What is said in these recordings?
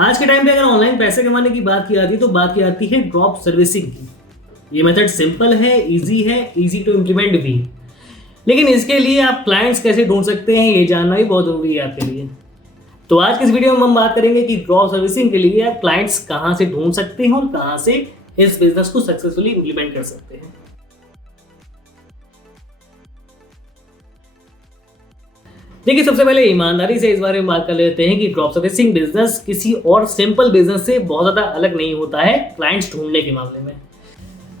आज के टाइम पे अगर ऑनलाइन पैसे कमाने की बात की आती है तो बात की आती है ड्रॉप सर्विसिंग की। ये मेथड सिंपल है, इजी टू इम्प्लीमेंट भी। लेकिन इसके लिए आप क्लाइंट्स कैसे ढूंढ सकते हैं ये जानना भी बहुत जरूरी है आपके लिए। तो आज के इस वीडियो में हम बात करेंगे कि ड्रॉप सर्विसिंग के लिए आप क्लाइंट्स कहां से ढूंढ सकते हैं और कहां से इस बिजनेस को सक्सेसफुली इंप्लीमेंट कर सकते हैं। देखिए, सबसे पहले ईमानदारी से इस बारे में बात कर लेते हैं कि ड्रॉप सर्विसिंग बिजनेस किसी और सिंपल बिजनेस से बहुत ज्यादा अलग नहीं होता है क्लाइंट्स ढूंढने के मामले में।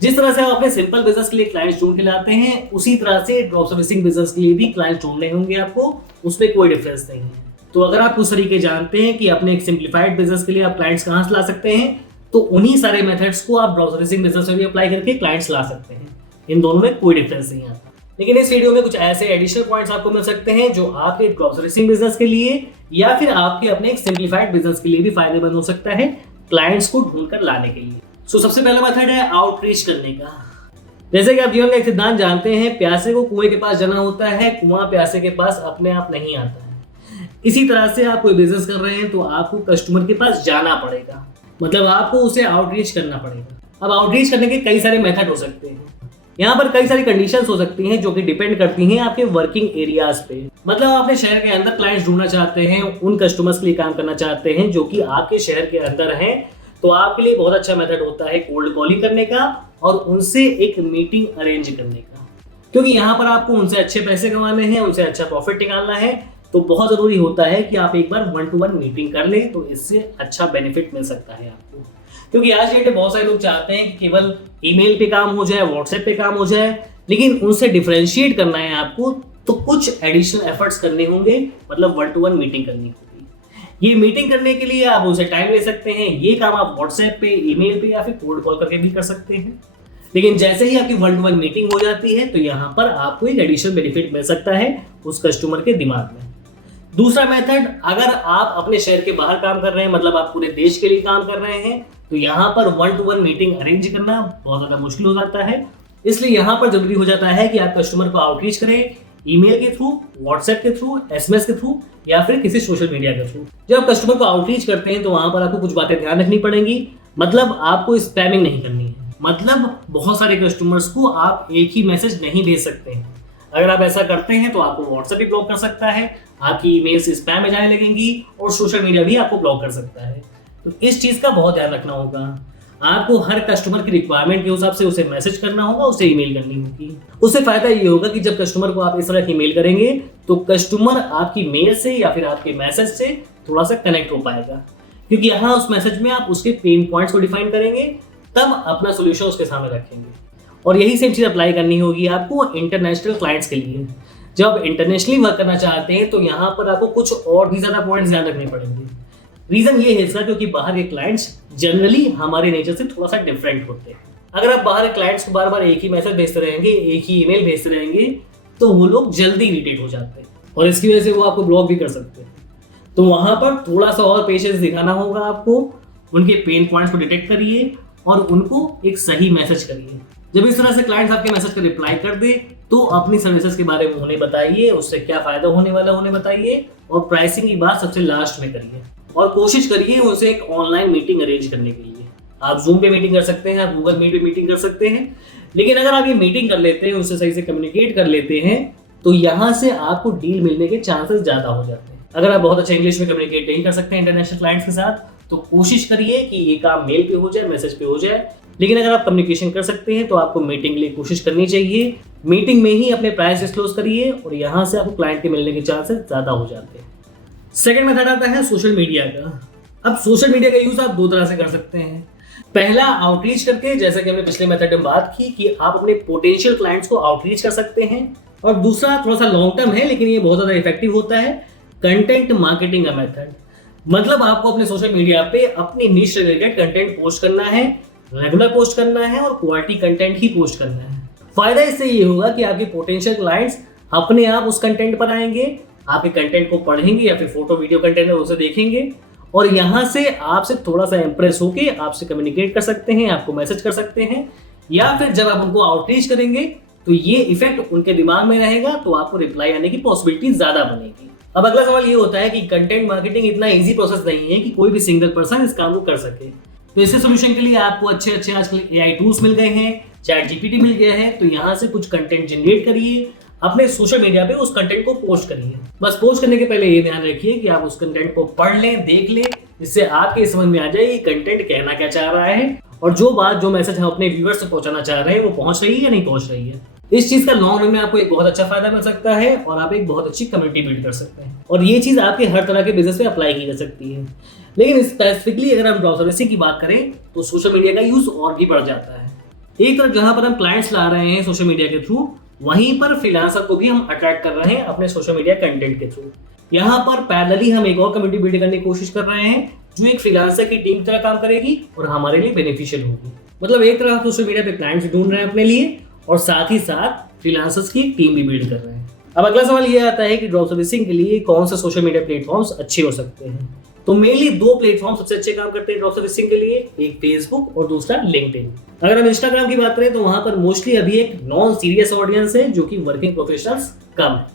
जिस तरह से आप अपने सिंपल बिजनेस के लिए क्लाइंट्स ढूंढ के लाते हैं, उसी तरह से ड्रॉप सर्विसिंग बिजनेस के लिए भी क्लाइंट्स ढूंढने होंगे आपको, उसमें कोई डिफरेंस नहीं है। तो अगर आप उस तरीके जानते हैं कि अपने एक सिंप्लीफाइड बिजनेस के लिए आप क्लाइंट्स कहां से ला सकते हैं, तो उन्हीं सारे मेथड्स को आप ड्रॉप सर्विसिंग बिजनेस में भी अप्लाई करके क्लाइंट्स ला सकते हैं। इन दोनों में कोई डिफरेंस नहीं आता। लेकिन इस वीडियो में कुछ ऐसे एडिशनल पॉइंट्स आपको मिल सकते हैं जो आपके ड्रॉप सर्विसिंग बिजनेस के लिए या फिर आपके अपने एक सिंप्लीफाइड बिजनेस के लिए भी फायदेमंद हो सकता है क्लाइंट्स को ढूंढकर लाने के लिए। सबसे पहला मेथड है आउटरीच करने का। जैसे कि आप जीवन का एक सिद्धांत जानते हैं, प्यासे को कुएं के पास जाना होता है, कुआं प्यासे के पास अपने आप नहीं आता है। इसी तरह से आप कोई बिजनेस कर रहे हैं तो आपको कस्टमर के पास जाना पड़ेगा, मतलब आपको उसे आउटरीच करना पड़ेगा। अब आउटरीच करने के कई सारे मेथड हो सकते हैं। यहाँ पर कई सारी कंडीशंस हो सकती हैं जो कि डिपेंड करती हैं आपके वर्किंग एरियाज पे। मतलब आप अपने शहर के अंदर क्लाइंट्स ढूंढना चाहते हैं, उन कस्टमर्स के लिए काम करना चाहते हैं जो कि आपके शहर के अंदर हैं, तो आपके लिए बहुत अच्छा मेथड होता है कोल्ड कॉलिंग करने का और उनसे एक मीटिंग अरेंज करने का। क्योंकि यहाँ पर आपको उनसे अच्छे पैसे कमाने हैं, उनसे अच्छा प्रॉफिट निकालना है, तो बहुत जरूरी होता है कि आप एक बार 1-to-1 मीटिंग कर लें, तो इससे अच्छा बेनिफिट मिल सकता है आपको। क्योंकि आज डेट में बहुत सारे लोग चाहते हैं कि केवल ईमेल पे काम हो जाए, व्हाट्सएप पे काम हो जाए, लेकिन उनसे डिफरेंशिएट करना है आपको, तो कुछ एडिशनल एफर्ट्स करने होंगे, मतलब 1-to-1 मीटिंग करनी होगी। ये मीटिंग करने के लिए आप उनसे टाइम ले सकते हैं। ये काम आप व्हाट्सएप पे, ईमेल पे या फिर कोल्ड कॉल करके भी कर सकते हैं। लेकिन जैसे ही आपकी 1-to-1 मीटिंग हो जाती है तो यहाँ पर आपको एक एडिशनल बेनिफिट मिल सकता है उस कस्टमर के दिमाग में। दूसरा मेथड, अगर आप अपने शहर के बाहर काम कर रहे हैं, मतलब आप पूरे देश के लिए काम कर रहे हैं, तो यहाँ पर 1-to-1 मीटिंग अरेंज करना बहुत ज्यादा मुश्किल हो जाता है। इसलिए यहाँ पर जरूरी हो जाता है कि आप कस्टमर को आउटरीच करें ईमेल के थ्रू, व्हाट्सएप के थ्रू, एसएमएस के थ्रू या फिर किसी सोशल मीडिया के थ्रू। जब आप कस्टमर को आउटरीच करते हैं तो वहां पर आपको कुछ बातें ध्यान रखनी पड़ेंगी। मतलब आपको स्पैमिंग नहीं करनी है, मतलब बहुत सारे कस्टमर्स को आप एक ही मैसेज नहीं भेज सकते हैं। अगर आप ऐसा करते हैं तो आपको व्हाट्सएप भी ब्लॉक कर सकता है, आपकी ईमेल्स स्पैम में जाने लगेंगी और सोशल मीडिया भी आपको ब्लॉक कर सकता है। तो इस चीज का बहुत ध्यान रखना होगा। आपको हर कस्टमर की रिक्वायरमेंट के हिसाब से उसे मैसेज करना होगा, उसे ईमेल करनी होगी। उससे फायदा ये होगा कि जब कस्टमर को आप इस तरह की ईमेल करेंगे तो कस्टमर आपकी मेल से या फिर आपके मैसेज से थोड़ा सा कनेक्ट हो पाएगा, क्योंकि यहाँ उस मैसेज में आप उसके पेन पॉइंट्स को डिफाइन करेंगे, तब अपना सोल्यूशन उसके सामने रखेंगे। और यही सेम चीज अप्लाई करनी होगी आपको इंटरनेशनल क्लाइंट्स के लिए। जब आप इंटरनेशनली वर्क करना चाहते हैं तो यहाँ पर आपको कुछ और भी ज्यादा पॉइंट्स ध्यान रखने पड़ेंगे। रीजन ये है इसका क्योंकि बाहर के क्लाइंट्स जनरली हमारे नेचर से थोड़ा सा डिफरेंट होते हैं। अगर आप बाहर के क्लाइंट्स को बार बार एक ही मैसेज भेजते रहेंगे, एक ही ईमेल भेजते रहेंगे, तो वो लोग जल्दी इरिटेट हो जाते हैं और इसकी वजह से वो आपको ब्लॉक भी कर सकते हैं। तो वहां पर थोड़ा सा और पेशेंस दिखाना होगा आपको। उनके पेन पॉइंट्स को डिटेक्ट करिए और उनको एक सही मैसेज करिए। जब इस तरह से क्लाइंट्स आपके मैसेज का रिप्लाई कर दे तो अपनी सर्विसेज के बारे में उन्हें बताइए, उससे क्या फायदा होने वाला उन्हें बताइए और प्राइसिंग की बात सबसे लास्ट में करिए। और कोशिश करिए उनसे एक ऑनलाइन मीटिंग अरेंज करने के लिए। आप जूम पे मीटिंग कर सकते हैं, आप गूगल मीट पे मीटिंग कर सकते हैं, लेकिन अगर आप ये मीटिंग कर लेते हैं, उनसे सही से कम्युनिकेट कर लेते हैं, तो यहाँ से आपको डील मिलने के चांसेस ज्यादा हो जाते हैं। अगर आप बहुत अच्छा इंग्लिश में कम्युनिकेट नहीं कर सकते इंटरनेशनल क्लाइंट्स के साथ, तो कोशिश करिए कि ये काम मेल पे हो जाए, मैसेज पे हो जाए। लेकिन अगर आप कम्युनिकेशन कर सकते हैं तो आपको मीटिंग के लिए कोशिश करनी चाहिए। मीटिंग में ही अपने प्राइस डिस्क्लोज करिए और यहाँ से आपको क्लाइंट के मिलने के चांसेस ज्यादा हो जाते हैं। सेकंड मेथड आता है सोशल मीडिया का। अब सोशल मीडिया का यूज आप दो तरह से कर सकते हैं। पहला, आउटरीच करके, जैसे कि हमने पिछले मेथड में बात की कि आप अपने पोटेंशियल क्लाइंट्स को आउटरीच कर सकते हैं। और दूसरा थोड़ा सा लॉन्ग टर्म है लेकिन ये बहुत ज्यादा इफेक्टिव होता है, कंटेंट मार्केटिंग का मेथड। मतलब आपको अपने सोशल मीडिया पे अपनी निश रिलेटेड कंटेंट पोस्ट करना है, रेगुलर पोस्ट करना है और क्वालिटी कंटेंट ही पोस्ट करना है। फायदा इससे ये होगा कि आपके पोटेंशियल क्लाइंट्स अपने आप उस कंटेंट पर आएंगे, आपके कंटेंट को पढ़ेंगे या फिर फोटो वीडियो कंटेंट है उसे देखेंगे और यहाँ से आपसे थोड़ा सा इंप्रेस होके आपसे कम्युनिकेट कर सकते हैं, आपको मैसेज कर सकते हैं, या फिर जब आप उनको आउटरीच करेंगे तो ये इफेक्ट उनके दिमाग में रहेगा, तो आपको रिप्लाई आने की पॉसिबिलिटी ज्यादा बनेगी। अब अगला सवाल ये होता है कि कंटेंट मार्केटिंग इतना इजी प्रोसेस नहीं है कि कोई भी सिंगल पर्सन इस काम को कर सके। तो इसके सोल्यूशन के लिए आपको अच्छे अच्छे आजकल AI टूल्स मिल गए हैं, चैट GPT मिल गया है। तो यहाँ से कुछ कंटेंट जनरेट करिए, अपने सोशल मीडिया पे उस कंटेंट को पोस्ट करिए। बस पोस्ट करने के पहले ये ध्यान रखिए कि आप उस कंटेंट को पढ़ लें, देख लें, इससे आपके समझ में आ जाए ये कंटेंट कहना क्या चाह रहा है और जो बात, जो मैसेज हम अपने व्यूअर्स तक पहुंचाना चाह रहे हैं वो पहुंच रही है या नहीं पहुंच रही है। इस चीज का लॉन्ग रन में आपको एक बहुत अच्छा फायदा मिल सकता है और आप एक बहुत अच्छी कम्युनिटी बिल्ड कर सकते हैं और ये चीज आपके हर तरह के बिजनेस में अप्लाई की जा सकती है। लेकिन स्पेसिफिकली अगर हम ड्रॉप सर्विसिंग की बात करें तो सोशल मीडिया का यूज और भी बढ़ जाता है। एक तरफ जहां पर हम क्लाइंट्स ला रहे हैं सोशल मीडिया के थ्रू, वहीं पर फ्रीलांसर को भी हम अट्रैक्ट कर रहे हैं अपने सोशल मीडिया कंटेंट के थ्रू। यहाँ पर पैरेलली हम एक और कम्युनिटी बिल्ड करने की कोशिश कर रहे हैं जो एक फ्रीलांसर की टीम की तरह काम करेगी और हमारे लिए बेनिफिशियल होगी। मतलब एक तरफ सोशल मीडिया पे क्लाइंट्स ढूंढ रहे हैं अपने लिए और साथ ही साथ फ्रीलांसर्स की टीम भी बिल्ड कर रहे हैं। अब अगला सवाल ये आता है कि ड्रॉप सर्विसिंग के लिए कौन से सोशल मीडिया प्लेटफॉर्म्स अच्छे हो सकते हैं। तो मेनली दो प्लेटफॉर्म सबसे अच्छे काम करते हैं ड्रॉप सर्विसिंग के लिए, एक फेसबुक और दूसरा लिंक्डइन। अगर हम इंस्टाग्राम की बात करें तो वहां पर मोस्टली अभी एक नॉन सीरियस ऑडियंस है जो कि वर्किंग प्रोफेशनल्स कम है,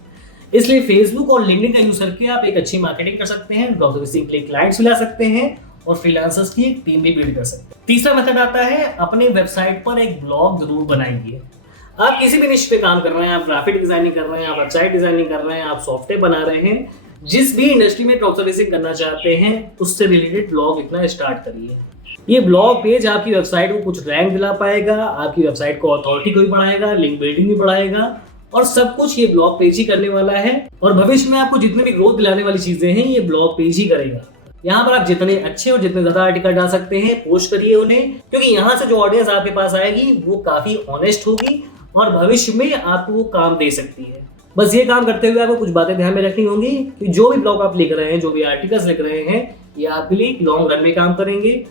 इसलिए फेसबुक और लिंक्डइन का यूज करके आप एक अच्छी मार्केटिंग कर सकते हैं, ड्रॉप सर्विसिंग के लिए क्लाइंट्स भी ला सकते हैं और फ्रीलांसर्स की एक टीम भी बिल्ड कर सकते हैं। तीसरा मेथड आता है अपने वेबसाइट पर एक ब्लॉग जरूर बनाइए। आप किसी भी निश पे काम कर रहे हैं, आप ग्राफिक डिजाइनिंग कर रहे हैं, आप वेबसाइट डिजाइनिंग कर रहे हैं, आप सॉफ्टवेयर बना रहे हैं, जिस भी इंडस्ट्री में ड्रॉप सर्विसिंग करना चाहते हैं उससे रिलेटेड ब्लॉग लिखना स्टार्ट करिए। ये ब्लॉग पेज आपकी वेबसाइट को कुछ रैंक दिला पाएगा, आपकी वेबसाइट को अथॉरिटी को भी बढ़ाएगा, लिंक बिल्डिंग भी बढ़ाएगा और सब कुछ ये ब्लॉग पेज ही करने वाला है। और भविष्य में आपको जितने भी ग्रोथ दिलाने वाली चीजें हैं ये ब्लॉग पेज ही करेगा। यहाँ पर आप जितने अच्छे और जितने ज्यादा आर्टिकल डाल सकते हैं पोस्ट करिए उन्हें, क्योंकि यहाँ से जो ऑडियंस आपके पास आएगी वो काफी ऑनेस्ट होगी और भविष्य में आपको वो काम दे सकती है। बस ये काम करते हुए आपको कुछ बातें ध्यान में रखनी होंगी कि जो भी ब्लॉग आप लिख रहे हैं, जो भी आर्टिकल्स लिख रहे हैं, ये आपके लिए लॉन्ग रन में काम करेंगे।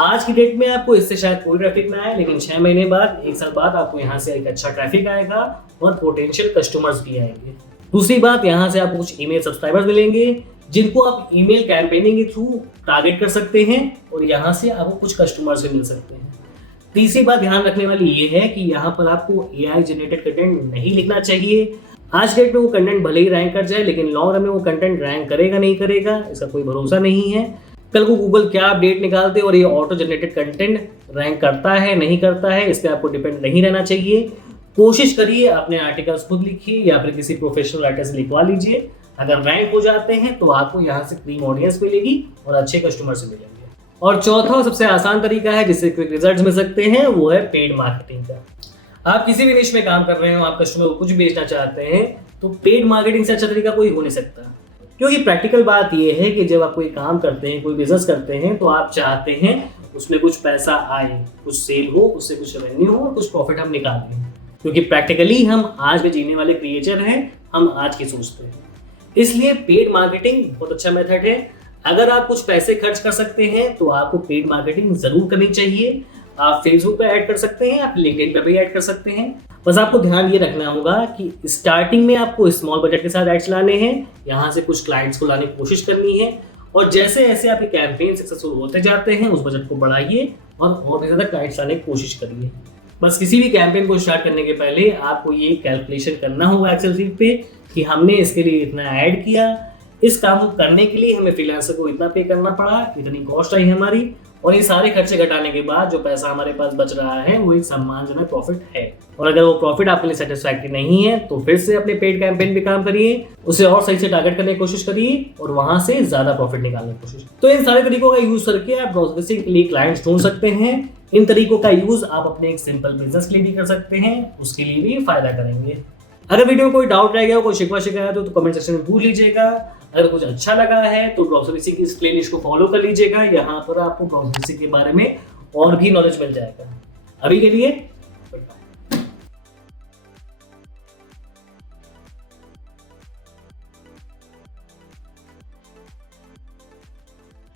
आज की डेट में आपको इससे शायद कोई ट्रैफिक ना आए, लेकिन 6 महीने बाद, 1 साल बाद आपको यहाँ से एक अच्छा ट्रैफिक आएगा और पोटेंशियल कस्टमर्स भी आएंगे। दूसरी बात, यहाँ से आपको कुछ ईमेल सब्सक्राइबर्स मिलेंगे जिनको आप ईमेल कैंपेनिंग के थ्रू टारगेट कर सकते हैं और यहाँ से आपको कुछ कस्टमर्स भी मिल सकते हैं। तीसरी बात ध्यान रखने वाली ये है कि यहाँ पर आपको AI जनरेटेड कंटेंट नहीं लिखना चाहिए। आज डेट में वो कंटेंट भले ही रैंक कर जाए, लेकिन लॉन्ग रन में वो कंटेंट रैंक करेगा नहीं करेगा इसका कोई भरोसा नहीं है। कल को गूगल क्या अपडेट निकालते और ये ऑटो जनरेटेड कंटेंट रैंक करता है नहीं करता है, इस पर आपको डिपेंड नहीं रहना चाहिए। कोशिश करिए अपने आर्टिकल्स खुद लिखिए या फिर किसी प्रोफेशनल राइटर से लिखवा लीजिए। अगर रैंक हो जाते हैं तो आपको यहाँ से क्रीम ऑडियंस मिलेगी और अच्छे कस्टमर्स मिलेंगे। और चौथा और सबसे आसान तरीका है जिससे क्विक रिजल्ट्स मिल सकते हैं, वो है पेड मार्केटिंग का। आप किसी भी निश में काम कर रहे हो, आप कस्टमर को कुछ बेचना चाहते हैं, तो पेड मार्केटिंग से अच्छा तरीका कोई हो नहीं सकता। क्योंकि प्रैक्टिकल बात यह है कि जब आप कोई काम करते हैं, कोई बिजनेस करते हैं, तो आप चाहते हैं उसमें कुछ पैसा आए, कुछ सेल हो, उससे कुछ रेवेन्यू हो और कुछ प्रॉफिट हम निकालें। क्योंकि प्रैक्टिकली हम आज के जीने वाले क्रिएचर हैं, हम आज की सोचते हैं। इसलिए पेड मार्केटिंग बहुत अच्छा मेथड है। अगर आप कुछ पैसे खर्च कर सकते हैं तो आपको पेड मार्केटिंग जरूर करनी चाहिए। आप फेसबुक पे ऐड कर सकते हैं, आप लिंक्डइन पे भी ऐड कर सकते हैं। बस आपको ध्यान ये रखना होगा कि स्टार्टिंग में आपको स्मॉल बजट के साथ ऐड चलाने हैं, यहाँ से कुछ क्लाइंट्स को लाने की कोशिश करनी है और जैसे जैसे आपके कैंपेन सक्सेसफुल होते जाते हैं उस बजट को बढ़ाइए और भी ज़्यादा क्लाइंट्स लाने की कोशिश करिए। बस किसी भी कैंपेन को स्टार्ट करने के पहले आपको ये कैलकुलेशन करना होगा एक्सेल शीट पे कि हमने इसके लिए इतना ऐड किया, इस काम को करने के लिए हमें फ्रीलांसर को इतना पे करना पड़ा, इतनी कॉस्ट आई हमारी, और ये सारे खर्चे घटाने के बाद जो पैसा हमारे पास बच रहा है वो एक सम्मानजनक प्रॉफिट है। और अगर वो प्रॉफिट आपके लिए सेटिस्फैक्टरी नहीं है तो फिर से अपने पेड कैंपेन पे काम करिए, उसे और सही से टारगेट करने की कोशिश करिए और वहां से ज्यादा प्रॉफिट निकालने की कोशिश। तो इन सारे तरीकों का यूज करके आप प्रोसेसिंग के लिए क्लाइंट्स ढूंढ सकते हैं। इन तरीकों का यूज आप अपने एक सिंपल बिजनेस के लिए भी कर सकते हैं, उसके लिए भी फायदा करेंगे। अगर वीडियो में कोई डाउट रह गया हो, कोई शिकवा शिकायत हो तो कमेंट सेक्शन में पूछ लीजिएगा। अगर कुछ अच्छा लगा है तो ड्रॉप सर्विसिंग की इस प्लेलिस्ट को फॉलो कर लीजिएगा, यहाँ पर आपको ड्रॉप सर्विसिंग के बारे में और भी नॉलेज मिल जाएगा। अभी के लिए